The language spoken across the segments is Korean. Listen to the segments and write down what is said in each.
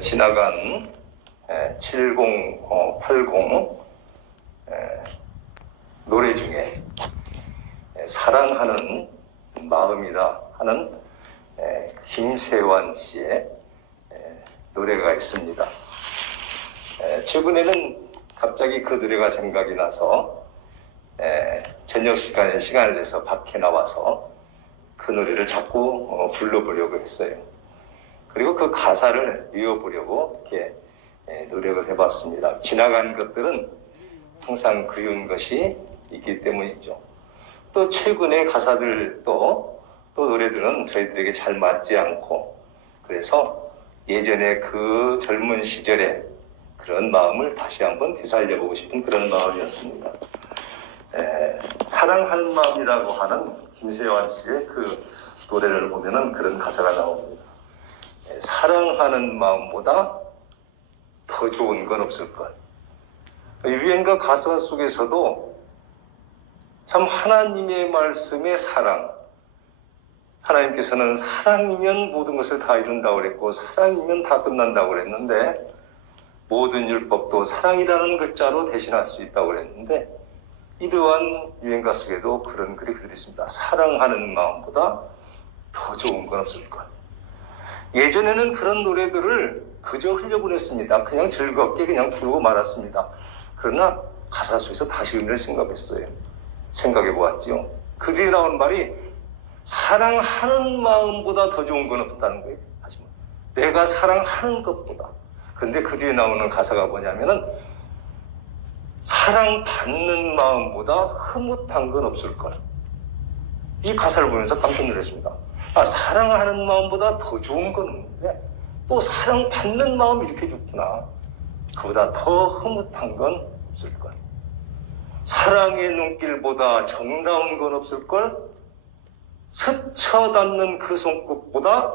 지나간 7080 노래 중에 사랑하는 마음이다 하는 김세환 씨의 노래가 있습니다. 최근에는 갑자기 그 노래가 생각이 나서 저녁 시간에 시간을 내서 밖에 나와서 그 노래를 자꾸 불러보려고 했어요. 그리고 그 가사를 외워보려고 이렇게 노력을 해봤습니다. 지나간 것들은 항상 그리운 것이 있기 때문이죠. 또 최근의 가사들 또 노래들은 저희들에게 잘 맞지 않고, 그래서 예전에 그 젊은 시절에 그런 마음을 다시 한번 되살려보고 싶은 그런 마음이었습니다. 사랑하는 마음이라고 하는 김세환 씨의 그 노래를 보면은 그런 가사가 나옵니다. 사랑하는 마음보다 더 좋은 건 없을 것. 유행가 가사 속에서도 참 하나님의 말씀의 사랑, 하나님께서는 사랑이면 모든 것을 다 이룬다고 그랬고 사랑이면 다 끝난다고 그랬는데, 모든 율법도 사랑이라는 글자로 대신할 수 있다고 그랬는데, 이러한 유행가 속에도 그런 글이 그대로 있습니다. 사랑하는 마음보다 더 좋은 건 없을 것. 예전에는 그런 노래들을 그저 흘려보냈습니다. 그냥 즐겁게 그냥 부르고 말았습니다. 그러나 가사 속에서 다시 의미를 생각해보았지요. 그 뒤에 나온 말이 사랑하는 마음보다 더 좋은 건 없다는 거예요. 다시 내가 사랑하는 것보다. 근데 그 뒤에 나오는 가사가 뭐냐면은 사랑받는 마음보다 흐뭇한 건 없을 것. 이 가사를 보면서 깜짝 놀랐습니다. 사랑하는 마음보다 더 좋은 건 없는데 또 사랑받는 마음이 이렇게 좋구나. 그보다 더 흐뭇한 건 없을걸. 사랑의 눈길보다 정다운 건 없을걸. 스쳐닿는 그 손끝보다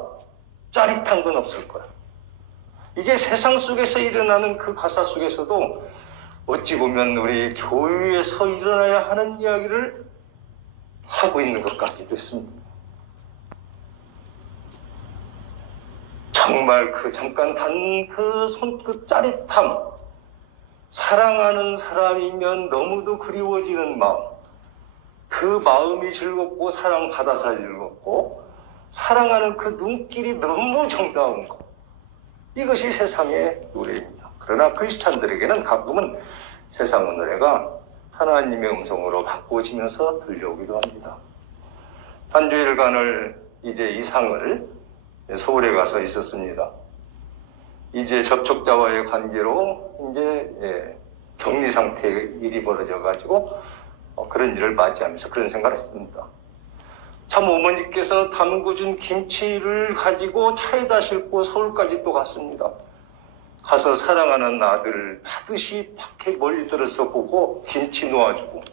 짜릿한 건 없을걸. 이게 세상 속에서 일어나는 그 가사 속에서도 어찌 보면 우리 교회에서 일어나야 하는 이야기를 하고 있는 것 같기도 했습니다. 정말 그 잠깐 단 그 손끝 짜릿함, 사랑하는 사람이면 너무도 그리워지는 마음, 그 마음이 즐겁고 사랑받아서 즐겁고 사랑하는 그 눈길이 너무 정다운 것, 이것이 세상의 노래입니다. 그러나 크리스찬들에게는 가끔은 세상의 노래가 하나님의 음성으로 바꿔지면서 들려오기도 합니다. 한 주일간을 이제 이상을 서울에 가서 있었습니다. 이제 접촉자와의 관계로 이제 격리 상태의 일이 벌어져가지고 그런 일을 맞이하면서 그런 생각을 했습니다. 참 어머니께서 담그준 김치를 가지고 차에다 싣고 서울까지 또 갔습니다. 가서 사랑하는 아들을 반드시 밖에 멀리 떨어서 보고 김치 놓아주고,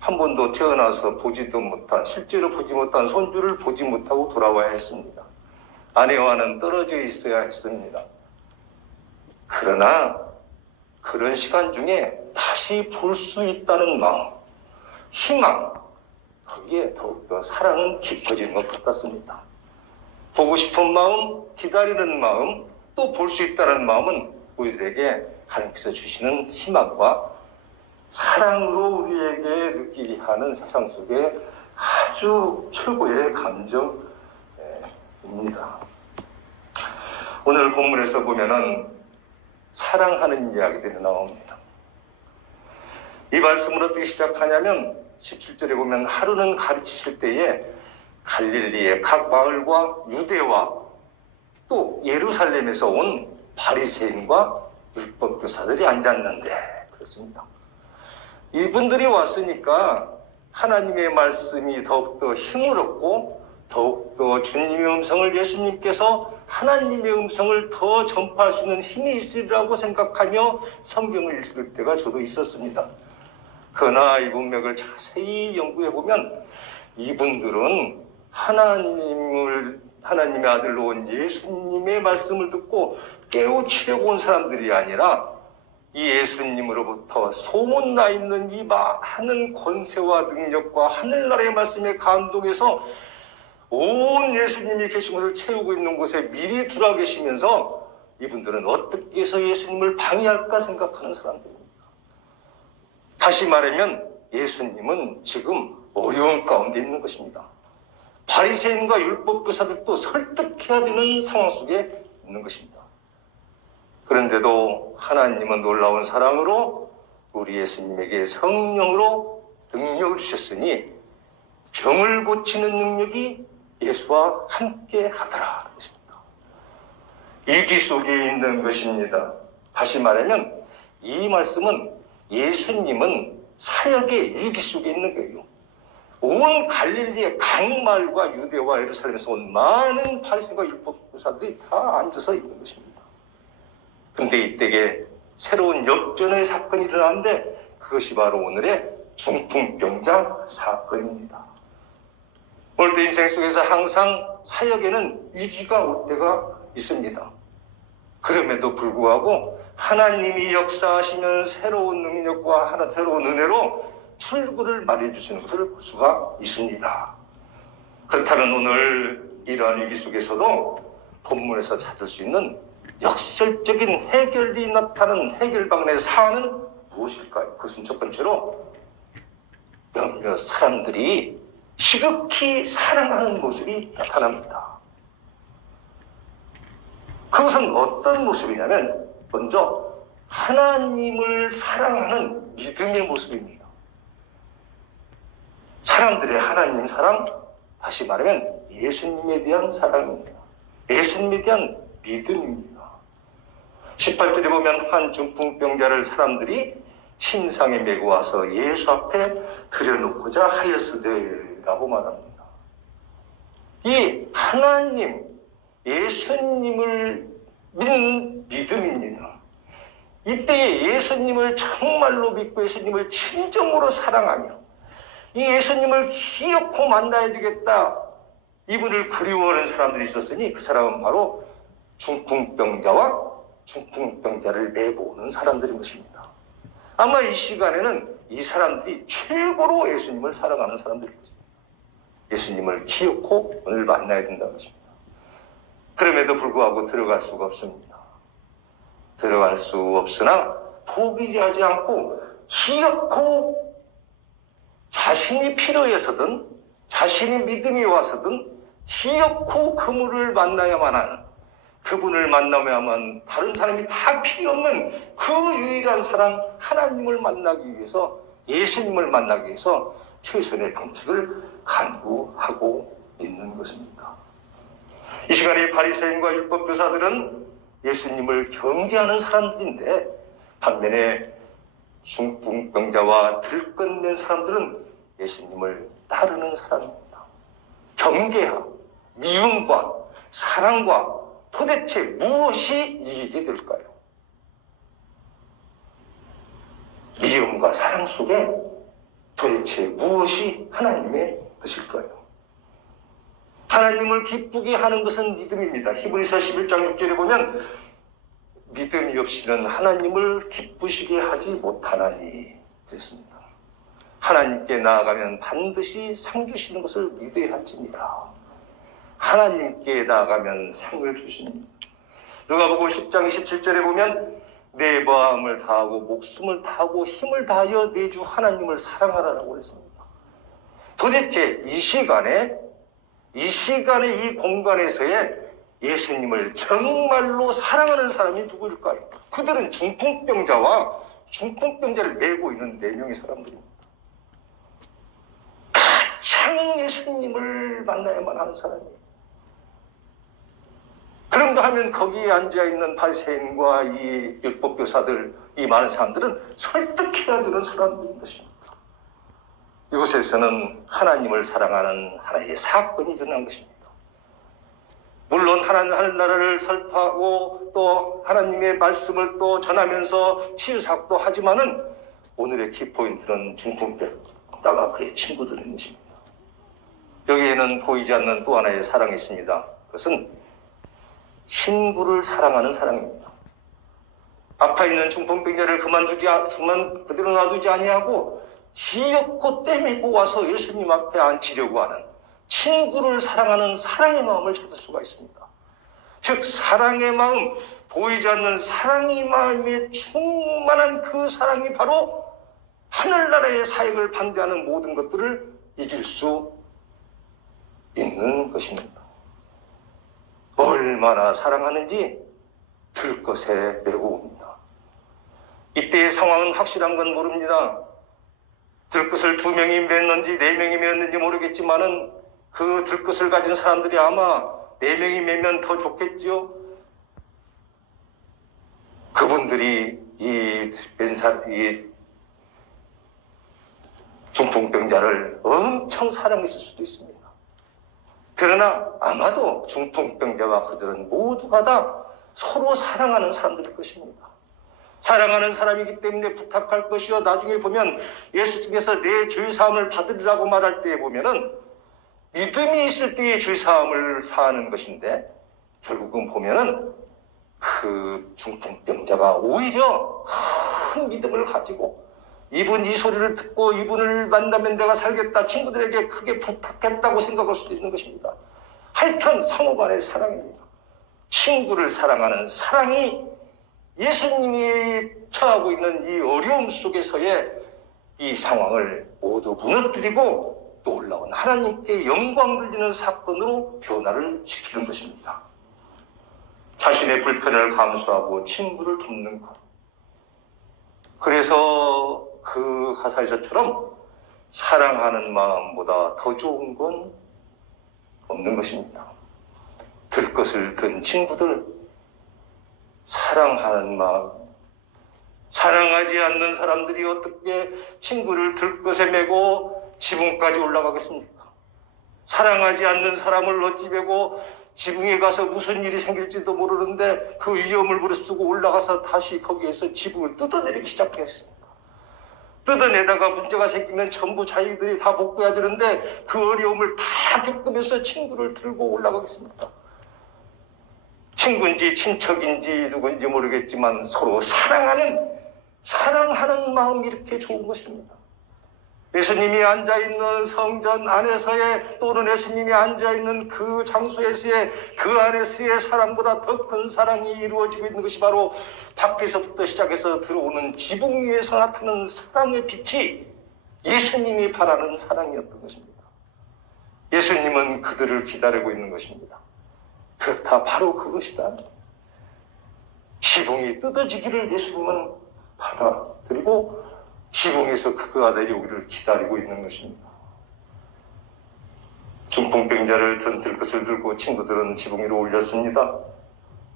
한 번도 태어나서 보지도 못한, 실제로 보지 못한 손주를 보지 못하고 돌아와야 했습니다. 아내와는 떨어져 있어야 했습니다. 그러나 그런 시간 중에 다시 볼 수 있다는 마음, 희망, 거기에 더욱더 사랑은 깊어지는 것 같았습니다. 보고 싶은 마음, 기다리는 마음, 또 볼 수 있다는 마음은 우리들에게 하나님께서 주시는 희망과 사랑으로 우리에게 느끼게 하는 세상 속에 아주 최고의 감정입니다. 오늘 본문에서 보면은 사랑하는 이야기들이 나옵니다. 이 말씀을 어떻게 시작하냐면 17절에 보면 하루는 가르치실 때에 갈릴리의 각 마을과 유대와 또 예루살렘에서 온 바리새인과 율법 교사들이 앉았는데, 그렇습니다. 이분들이 왔으니까 하나님의 말씀이 더욱더 힘을 얻고 더욱더 주님의 음성을, 예수님께서 하나님의 음성을 더 전파할 수 있는 힘이 있으리라고 생각하며 성경을 읽을 때가 저도 있었습니다. 그러나 이 문맥을 자세히 연구해보면 이분들은 하나님의 아들로 온 예수님의 말씀을 듣고 깨우치려고 온 사람들이 아니라 이 예수님으로부터 소문나 있는 이 많은 권세와 능력과 하늘나라의 말씀에 감동해서 온 예수님이 계신 것을 채우고 있는 곳에 미리 들어와 계시면서 이분들은 어떻게 해서 예수님을 방해할까 생각하는 사람들입니다. 다시 말하면 예수님은 지금 어려운 가운데 있는 것입니다. 바리새인과 율법교사들도 설득해야 되는 상황 속에 있는 것입니다. 그런데도 하나님은 놀라운 사랑으로 우리 예수님에게 성령으로 능력을 주셨으니 병을 고치는 능력이 예수와 함께 하더라. 위기 속에 있는 것입니다. 다시 말하면 이 말씀은 예수님은 사역의 위기 속에 있는 거예요. 온 갈릴리의 각마을과 유대와 예루살렘에서 온 많은 바리새인과 율법교사들이 다 앉아서 있는 것입니다. 그런데 이때에 새로운 역전의 사건이 일어나는데 그것이 바로 오늘의 중풍병자 사건입니다. 오늘도 인생 속에서 항상 사역에는 위기가 올 때가 있습니다. 그럼에도 불구하고 하나님이 역사하시면 새로운 능력과 새로운 은혜로 출구를 마련해주시는 것을 볼 수가 있습니다. 그렇다면 오늘 이러한 위기 속에서도 본문에서 찾을 수 있는 역설적인 해결이 나타나는 해결방안의 사안은 무엇일까요? 그것은 첫 번째로 몇몇 사람들이 지극히 사랑하는 모습이 나타납니다. 그것은 어떤 모습이냐면 먼저 하나님을 사랑하는 믿음의 모습입니다. 사람들의 하나님 사랑, 다시 말하면 예수님에 대한 사랑입니다. 예수님에 대한 믿음입니다. 18절에 보면 한 중풍병자를 사람들이 침상에 메고 와서 예수 앞에 들여놓고자 하였으되라고 말합니다. 이 하나님, 예수님을 믿는 믿음입니다. 이때에 예수님을 정말로 믿고 예수님을 진정으로 사랑하며 이 예수님을 기어코 만나야 되겠다. 이분을 그리워하는 사람들이 있었으니 그 사람은 바로 중풍병자와 중풍병자를 메고 오는 사람들인 것입니다. 아마 이 시간에는 이 사람들이 최고로 예수님을 사랑하는 사람들인 것입니다. 예수님을 기어코 오늘 만나야 된다는 것입니다. 그럼에도 불구하고 들어갈 수가 없습니다. 들어갈 수 없으나 포기하지 않고 기어코 자신이 필요해서든 자신이 믿음이 와서든 기어코 그분을 만나야만 하는, 그분을 만나야만 다른 사람이 다 필요 없는 그 유일한 사랑 하나님을 만나기 위해서, 예수님을 만나기 위해서 최선의 방책을 간구하고 있는 것입니다. 이 시간에 바리새인과 율법교사들은 예수님을 경계하는 사람들인데 반면에 중풍병자와 들끓는 사람들은 예수님을 따르는 사람입니다. 경계와 미움과 사랑과 도대체 무엇이 이기게 될까요? 미움과 사랑 속에 도대체 무엇이 하나님의 뜻일까요? 하나님을 기쁘게 하는 것은 믿음입니다. 히브리서 11장 6절에 보면 믿음이 없이는 하나님을 기쁘시게 하지 못하나니 그랬습니다. 하나님께 나아가면 반드시 상 주시는 것을 믿어야 할지니라. 하나님께 나아가면 상을 주십니다. 누가복음 10장 27절에 보면 내 마음을 다하고 목숨을 다하고 힘을 다하여 내 주 하나님을 사랑하라고 했습니다. 도대체 이 시간에 이 공간에서의 예수님을 정말로 사랑하는 사람이 누구일까요? 그들은 중풍병자와 중풍병자를 메고 있는 4명의 사람들입니다. 가장 예수님을 만나야만 하는 사람이에요. 그런가 하면 거기에 앉아있는 바리새인과 이 율법교사들, 이 많은 사람들은 설득해야 되는 사람들인 것입니다. 이곳에서는 하나님을 사랑하는 하나의 사건이 일어난 것입니다. 물론 하나님 나라를 설파하고 또 하나님의 말씀을 또 전하면서 치유사역도 하지만은 오늘의 키포인트는 중풍병자와 그의 친구들인 것입니다. 여기에는 보이지 않는 또 하나의 사랑이 있습니다. 그것은 친구를 사랑하는 사랑입니다. 아파 있는 중풍병자를 그대로 놔두지 아니하고 기어코 떼매고 와서 예수님 앞에 앉히려고 하는 친구를 사랑하는 사랑의 마음을 찾을 수가 있습니다. 즉 사랑의 마음, 보이지 않는 사랑이 마음에 충만한 그 사랑이 바로 하늘나라의 사역을 반대하는 모든 것들을 이길 수 있는 것입니다. 얼마나 사랑하는지 들것에 메고 옵니다. 이때의 상황은 확실한 건 모릅니다. 들것을 2명이 맸는지 4명이 맸는지 모르겠지만은 그 들것을 가진 사람들이 아마 4명이 매면 더 좋겠죠. 그분들이 이 중풍병자를 엄청 사랑했을 수도 있습니다. 그러나 아마도 중풍병자와 그들은 모두가 다 서로 사랑하는 사람들일 것입니다. 사랑하는 사람이기 때문에 부탁할 것이요. 나중에 보면 예수님께서 내 죄사함을 받으리라고 말할 때에 보면은 믿음이 있을 때의 죄사함을 사하는 것인데 결국은 보면은 그 중풍병자가 오히려 큰 믿음을 가지고 이분 이 소리를 듣고 이분을 만나면 내가 살겠다 친구들에게 크게 부탁했다고 생각할 수도 있는 것입니다. 하여튼 상호간의 사랑입니다. 친구를 사랑하는 사랑이 예수님이 처하고 있는 이 어려움 속에서의 이 상황을 모두 무너뜨리고 놀라운 하나님께 영광 돌리는 사건으로 변화를 시키는 것입니다. 자신의 불편을 감수하고 친구를 돕는 것. 그래서 그 가사에서처럼 사랑하는 마음보다 더 좋은 건 없는 것입니다. 들 것을 든 친구들, 사랑하는 마음, 사랑하지 않는 사람들이 어떻게 친구를 들것에 메고 지붕까지 올라가겠습니까? 사랑하지 않는 사람을 어찌 메고 지붕에 가서 무슨 일이 생길지도 모르는데 그 위험을 무릅쓰고 올라가서 다시 거기에서 지붕을 뜯어내리기 시작했습니다. 뜯어내다가 문제가 생기면 전부 자기들이 다 복구해야 되는데 그 어려움을 다 겪으면서 친구를 들고 올라가겠습니까? 친구인지 친척인지 누군지 모르겠지만 서로 사랑하는 마음이 이렇게 좋은 것입니다. 예수님이 앉아있는 성전 안에서의 또는 예수님이 앉아있는 그 장소에서의 그 안에서의 사랑보다 더 큰 사랑이 이루어지고 있는 것이 바로 밖에서부터 시작해서 들어오는 지붕 위에서 나타나는 사랑의 빛이 예수님이 바라는 사랑이었던 것입니다. 예수님은 그들을 기다리고 있는 것입니다. 그렇다 바로 그것이다. 지붕이 뜯어지기를 예수님은 받아들이고 지붕에서 그가 내려오기를 기다리고 있는 것입니다. 중풍병자를 든 들것을 들고 친구들은 지붕 위로 올렸습니다.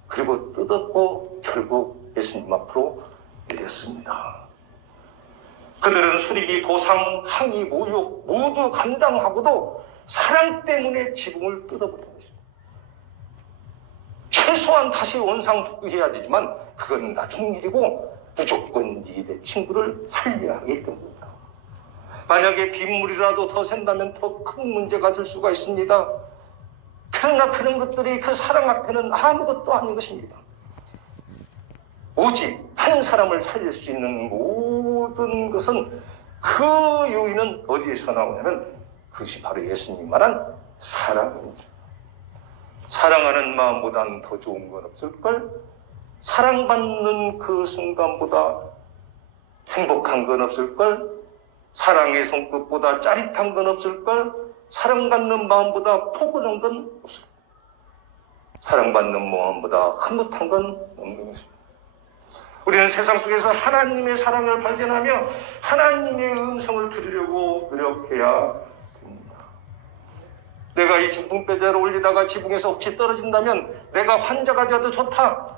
그리고 뜯었고 결국 예수님 앞으로 내렸습니다. 그들은 수리비, 보상, 항의, 모욕 모두 감당하고도 사랑 때문에 지붕을 뜯어버린 것입니다. 최소한 다시 원상복귀해야 되지만 그건 나중 일이고 무조건 네 친구를 살려야 하기 때문입니다. 만약에 빗물이라도 더 샌다면 더 큰 문제가 될 수가 있습니다. 그러나 그런 것들이 그 사랑 앞에는 아무것도 아닌 것입니다. 오직 한 사람을 살릴 수 있는 모든 것은 그 요인은 어디에서 나오냐면 그것이 바로 예수님 말한 사랑입니다. 사랑하는 마음보다는 더 좋은 건 없을걸? 사랑받는 그 순간보다 행복한 건 없을걸? 사랑의 손끝보다 짜릿한 건 없을걸? 사랑받는 마음보다 포근한 건 없을걸? 사랑받는 마음보다 흐뭇한 건 없는 것입니다. 우리는 세상 속에서 하나님의 사랑을 발견하며 하나님의 음성을 들으려고 노력해야 됩니다. 내가 이 중풍병자를 올리다가 지붕에서 혹시 떨어진다면 내가 환자가 되어도 좋다.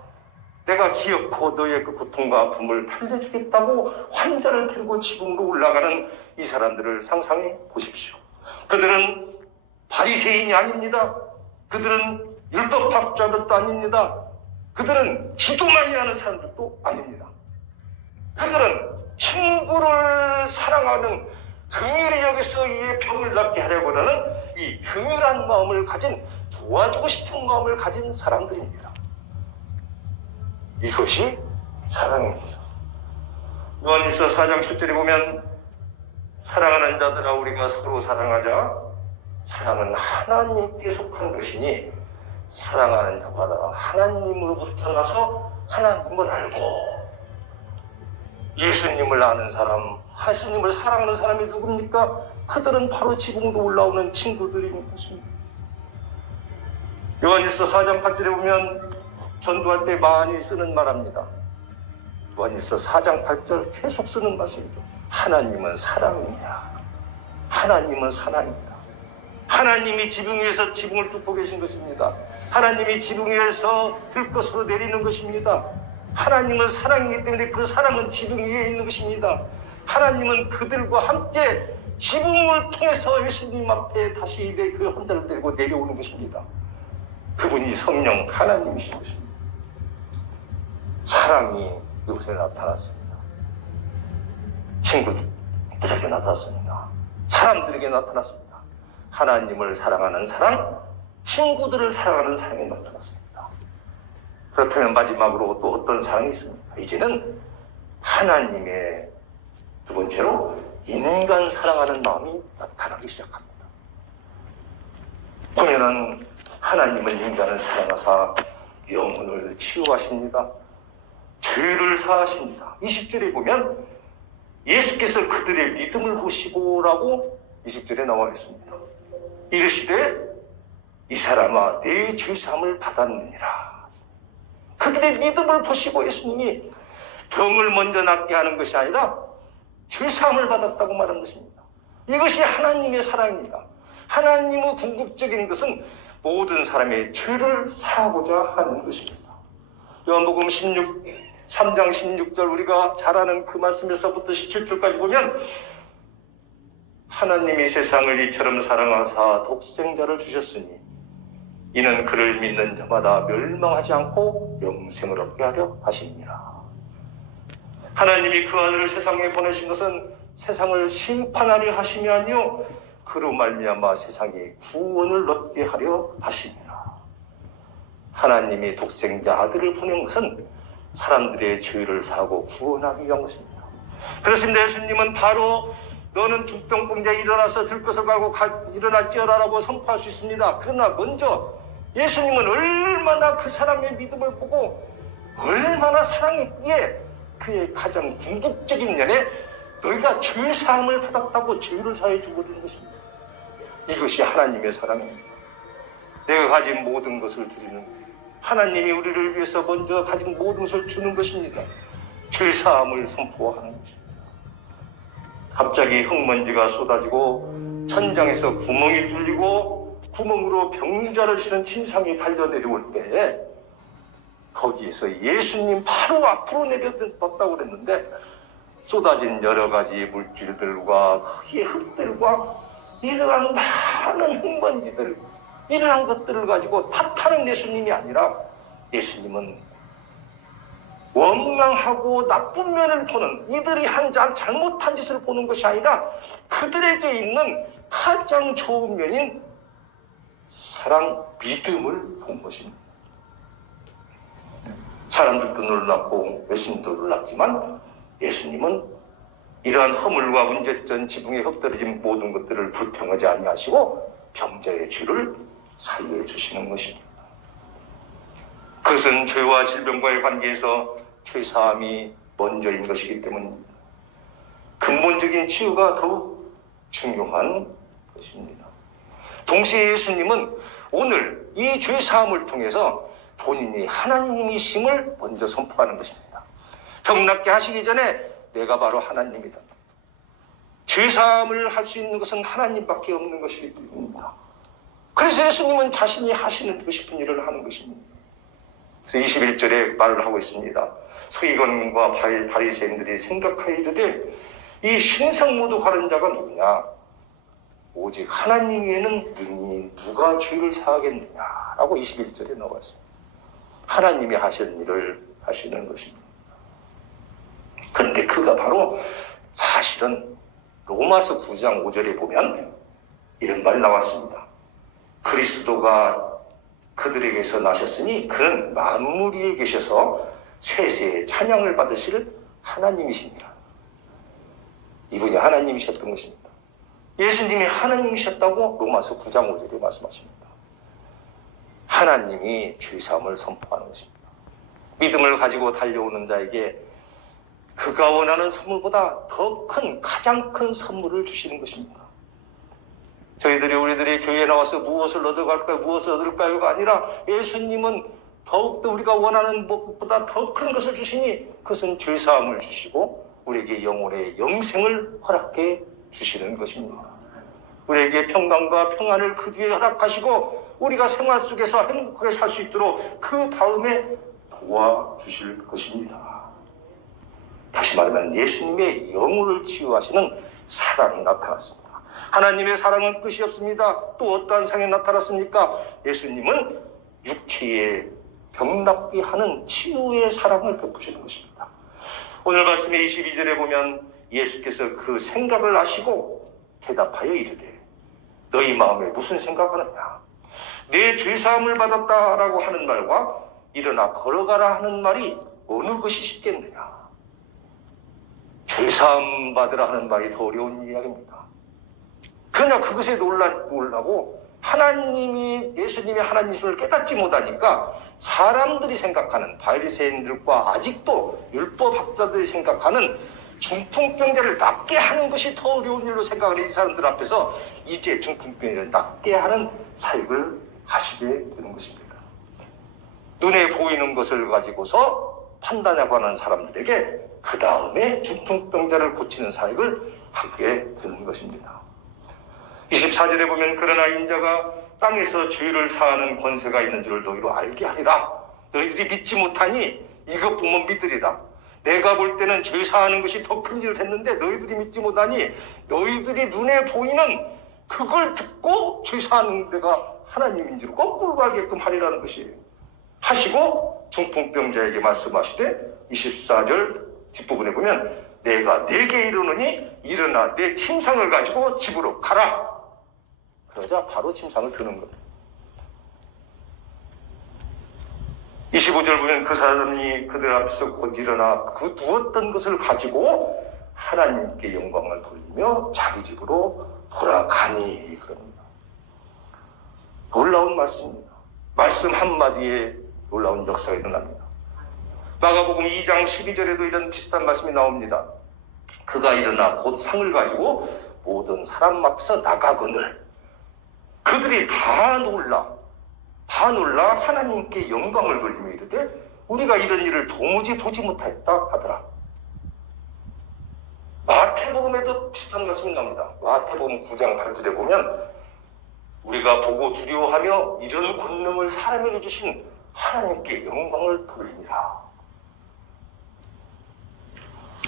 내가 기어코 너의 그 고통과 아픔을 달래주겠다고 환자를 들고 지붕으로 올라가는 이 사람들을 상상해 보십시오. 그들은 바리새인이 아닙니다. 그들은 율법학자들도 아닙니다. 그들은 기도 많이 하는 사람들도 아닙니다. 그들은 친구를 사랑하는 긍휼히 여기서 이의 병을 낫게 하려고 하는 이 긍휼한 마음을 가진 도와주고 싶은 마음을 가진 사람들입니다. 이것이 사랑입니다. 요한일서 4장 10절에 보면 사랑하는 자들아 우리가 서로 사랑하자. 사랑은 하나님께 속한 것이니 사랑하는 자마다 하나님으로부터 나서 하나님을 알고, 예수님을 아는 사람, 예수님을 사랑하는 사람이 누굽니까? 그들은 바로 지붕으로 올라오는 친구들인 것입니다. 요한일서 4장 8절에 보면 전도할 때 많이 쓰는 말합니다. 요한일서 4장 8절 계속 쓰는 말씀이죠. 하나님은 사랑입니다. 하나님은 사랑입니다. 하나님이 지붕 위에서 지붕을 뚫고 계신 것입니다. 하나님이 지붕 위에서 들것으로 내리는 것입니다. 하나님은 사랑이기 때문에 그 사랑은 지붕 위에 있는 것입니다. 하나님은 그들과 함께 지붕을 통해서 예수님 앞에 다시 그 혼자를 데리고 내려오는 것입니다. 그분이 성령 하나님이신 것입니다. 사랑이 이곳에 나타났습니다. 친구들에게 나타났습니다. 사람들에게 나타났습니다. 하나님을 사랑하는 사랑, 친구들을 사랑하는 사랑이 나타났습니다. 그렇다면 마지막으로 또 어떤 사랑이 있습니까? 이제는 하나님의 두 번째로 인간 사랑하는 마음이 나타나기 시작합니다. 보면은 하나님은 인간을 사랑하사 영혼을 치유하십니다. 죄를 사하십니다. 20절에 보면 예수께서 그들의 믿음을 보시고라고 20절에 나와 있습니다. 이르시되 이 사람아 내 죄사함을 받았느니라. 그들의 믿음을 보시고 예수님이 병을 먼저 낫게 하는 것이 아니라 죄사함을 받았다고 말한 것입니다. 이것이 하나님의 사랑입니다. 하나님의 궁극적인 것은 모든 사람의 죄를 사하고자 하는 것입니다. 요한복음 3장 16절 우리가 잘 아는 그 말씀에서부터 17절까지 보면 하나님이 세상을 이처럼 사랑하사 독생자를 주셨으니 이는 그를 믿는 자마다 멸망하지 않고 영생을 얻게 하려 하시니라. 하나님이 그 아들을 세상에 보내신 것은 세상을 심판하려 하심이 아니요 그로 말미암아 세상이 구원을 얻게 하려 하시니라. 하나님이 독생자 아들을 보낸 것은 사람들의 죄를 사하고 구원하기 위한 것입니다. 그렇습니다. 예수님은 바로 너는 중병병자에 일어나서 들것을 갈고 일어날지어라라고 선포할 수 있습니다. 그러나 먼저 예수님은 얼마나 그 사람의 믿음을 보고 얼마나 사랑했기에 그의 가장 궁극적인 면에 너희가 죄사함을 받았다고 죄를 사해 주버리는 것입니다. 이것이 하나님의 사랑입니다. 내가 가진 모든 것을 드리는 거예요. 하나님이 우리를 위해서 먼저 가진 모든 것을 주는 것입니다. 죄사함을 선포하는 것입니다. 갑자기 흙먼지가 쏟아지고 천장에서 구멍이 뚫리고 구멍으로 병자를 실은 침상이 달려내려올 때에 거기에서 예수님 바로 앞으로 내려뒀다고 그랬는데 쏟아진 여러 가지 물질들과 거기에 흙들과 이러한 많은 흙먼지들 이러한 것들을 가지고 탓하는 예수님이 아니라 예수님은 원망하고 나쁜 면을 보는 이들이 한 잘못한 짓을 보는 것이 아니라 그들에게 있는 가장 좋은 면인 사랑, 믿음을 본 것입니다. 사람들도 놀랐고 예수님도 놀랐지만 예수님은 이러한 허물과 문제점, 지붕에 흩어진 모든 것들을 불평하지 아니하시고 병자의 죄를 사유해 주시는 것입니다. 그것은 죄와 질병과의 관계에서 죄사함이 먼저인 것이기 때문입니다. 근본적인 치유가 더욱 중요한 것입니다. 동시에 예수님은 오늘 이 죄사함을 통해서 본인이 하나님이심을 먼저 선포하는 것입니다. 병 낫게 하시기 전에 내가 바로 하나님이다. 죄사함을 할 수 있는 것은 하나님밖에 없는 것이기 때문입니다. 그래서 예수님은 자신이 하시는 싶은 일을 하는 것입니다. 그래서 21절에 말을 하고 있습니다. 서기관과 바리새인들이 생각하이르되 이 신성모독 하는 자가 누구냐? 오직 하나님 외에는 능히 누가 죄를 사하겠느냐라고 21절에 나와 있습니다. 하나님이 하시는 일을 하시는 것입니다. 그런데 그가 바로 사실은 로마서 9장 5절에 보면 이런 말이 나왔습니다. 그리스도가 그들에게서 나셨으니 그는 만물 위에 계셔서 세세의 찬양을 받으실 하나님이시니라. 이분이 하나님이셨던 것입니다. 예수님이 하나님이셨다고 로마서 9장 5절에 말씀하십니다. 하나님이 죄사함을 선포하는 것입니다. 믿음을 가지고 달려오는 자에게 그가 원하는 선물보다 더 큰, 가장 큰 선물을 주시는 것입니다. 저희들이 우리들의 교회에 나와서 무엇을 얻어갈까요? 무엇을 얻을까요가 아니라 예수님은 더욱더 우리가 원하는 것보다 더 큰 것을 주시니 그것은 죄사함을 주시고 우리에게 영혼의 영생을 허락해 주시는 것입니다. 우리에게 평강과 평안을 그 뒤에 허락하시고 우리가 생활 속에서 행복하게 살 수 있도록 그 다음에 도와주실 것입니다. 다시 말하면 예수님의 영혼을 치유하시는 사랑이 나타났습니다. 하나님의 사랑은 끝이 없습니다. 또 어떠한 사랑이 나타났습니까? 예수님은 육체의 병낫게 하는 치유의 사랑을 베푸시는 것입니다. 오늘 말씀의 22절에 보면 예수께서 그 생각을 아시고 대답하여 이르되 너희 마음에 무슨 생각하느냐? 내 죄사함을 받았다라고 하는 말과 일어나 걸어가라 하는 말이 어느 것이 쉽겠느냐? 죄사함 받으라 하는 말이 더 어려운 이야기입니다. 그러나 그것에 놀라고 예수님이 하나님을 깨닫지 못하니까 사람들이 생각하는 바리새인들과 아직도 율법학자들이 생각하는 중풍병자를 낫게 하는 것이 더 어려운 일로 생각하는 이 사람들 앞에서 이제 중풍병자를 낫게 하는 사역을 하시게 되는 것입니다. 눈에 보이는 것을 가지고서 판단하고 하는 사람들에게 그 다음에 중풍병자를 고치는 사역을 하게 되는 것입니다. 24절에 보면 그러나 인자가 땅에서 죄를 사하는 권세가 있는 줄을 너희로 알게 하리라. 너희들이 믿지 못하니 이것 보면 믿으리라. 내가 볼 때는 죄 사하는 것이 더 큰 일을 했는데 너희들이 믿지 못하니 너희들이 눈에 보이는 그걸 듣고 죄 사하는 데가 하나님인 줄 거꾸로 알게끔 하리라는 것이에요. 하시고 중풍병자에게 말씀하시되 24절 뒷부분에 보면 내가 네게 이르노니 일어나 내 침상을 가지고 집으로 가라. 그러자 바로 침상을 드는 거예요. 25절 보면 그 사람이 그들 앞에서 곧 일어나 그 누웠던 것을 가지고 하나님께 영광을 돌리며 자기 집으로 돌아가니 그럽니다. 놀라운 말씀입니다. 말씀 한마디에 놀라운 역사가 일어납니다. 마가복음 2장 12절에도 이런 비슷한 말씀이 나옵니다. 그가 일어나 곧 상을 가지고 모든 사람 앞에서 나가거늘 그들이 다 놀라 하나님께 영광을 돌리며 이르되 우리가 이런 일을 도무지 보지 못하였다 하더라. 마태복음에도 비슷한 말씀이 나옵니다. 마태복음 9장 8절에 보면 우리가 보고 두려워하며 이런 권능을 사람에게 주신 하나님께 영광을 돌리니라.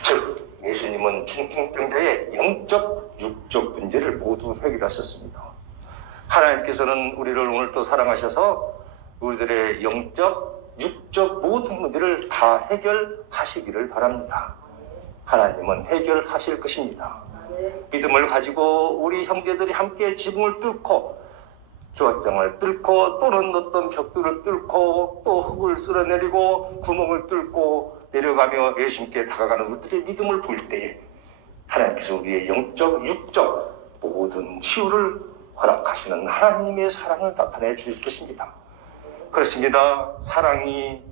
즉 예수님은 중풍병자의 영적, 육적 문제를 모두 해결하셨습니다. 하나님께서는 우리를 오늘 또 사랑하셔서 우리들의 영적, 육적 모든 문제를 다 해결하시기를 바랍니다. 하나님은 해결하실 것입니다. 믿음을 가지고 우리 형제들이 함께 지붕을 뚫고 조각장을 뚫고 또는 어떤 벽돌을 뚫고 또 흙을 쓸어내리고 구멍을 뚫고 내려가며 예수님께 다가가는 우리들의 믿음을 볼 때에 하나님께서 우리의 영적, 육적 모든 치유를 허락하시는 하나님의 사랑을 나타내 주실 것입니다. 그렇습니다. 사랑이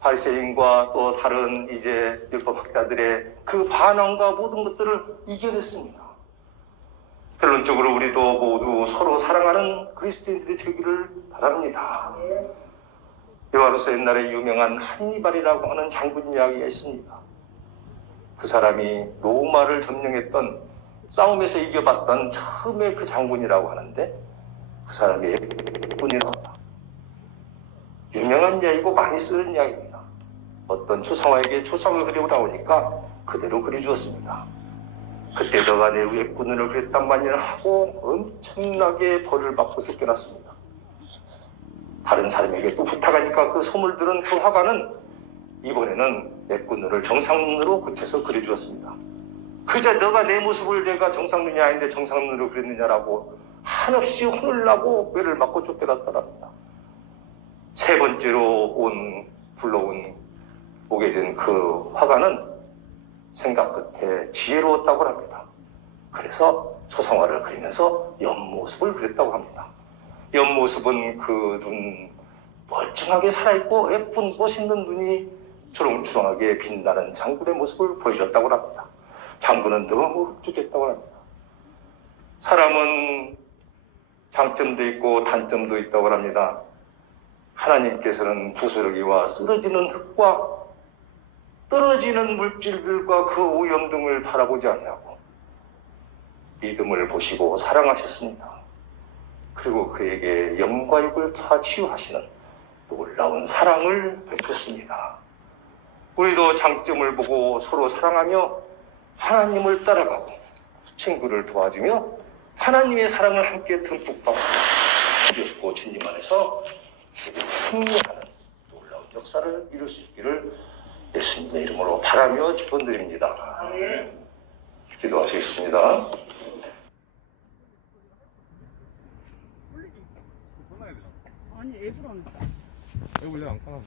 바리새인과 또 다른 이제 율법학자들의 그 반항과 모든 것들을 이겨냈습니다. 결론적으로 우리도 모두 서로 사랑하는 그리스도인들이 되기를 바랍니다. 요하로서 옛날에 유명한 한니발이라고 하는 장군 이야기가 있습니다. 그 사람이 로마를 점령했던 싸움에서 이겨봤던 처음에 그 장군이라고 하는데 그 사람이 군이랍니다. 유명한 이야기고 많이 쓰는 이야기입니다. 어떤 초상화에게 초상을 그려오라오니까 그대로 그려주었습니다. 그때 너가 내 위에 군인을 그렸단 말이냐 하고 엄청나게 벌을 받고 쫓겨났습니다. 다른 사람에게 또 부탁하니까 그 소문을 들은 그 화가는 이번에는 내 군인을 정상눈으로 그쳐서 그려주었습니다. 그저 너가 내 모습을 내가 정상눈이 아닌데 정상눈으로 그렸느냐라고 한없이 혼을 나고 뇌를 맞고 쫓겨났더랍니다. 세 번째로 오게 된 그 화가는 생각 끝에 지혜로웠다고 합니다. 그래서 초상화를 그리면서 옆모습을 그렸다고 합니다. 옆모습은 그 눈 멀쩡하게 살아있고 예쁜 멋있는 눈이 초롱초롱하게 빛나는 장군의 모습을 보여줬다고 합니다. 장군은 너무 흡족했다고 합니다. 사람은 장점도 있고 단점도 있다고 합니다. 하나님께서는 부스러기와 쓰러지는 흙과 떨어지는 물질들과 그 오염 등을 바라보지 않냐고 믿음을 보시고 사랑하셨습니다. 그리고 그에게 영과 육을 다 치유하시는 놀라운 사랑을 베풀었습니다. 우리도 장점을 보고 서로 사랑하며 하나님을 따라가고 친구를 도와주며 하나님의 사랑을 함께 듬뿍 받고 이겼고 주님 안에서 승리하는 놀라운 역사를 이룰 수 있기를 예수님의 이름으로 바라며 축원드립니다. 기도하시겠습니다. 아니 앱을 안 왜 원래 안 까나?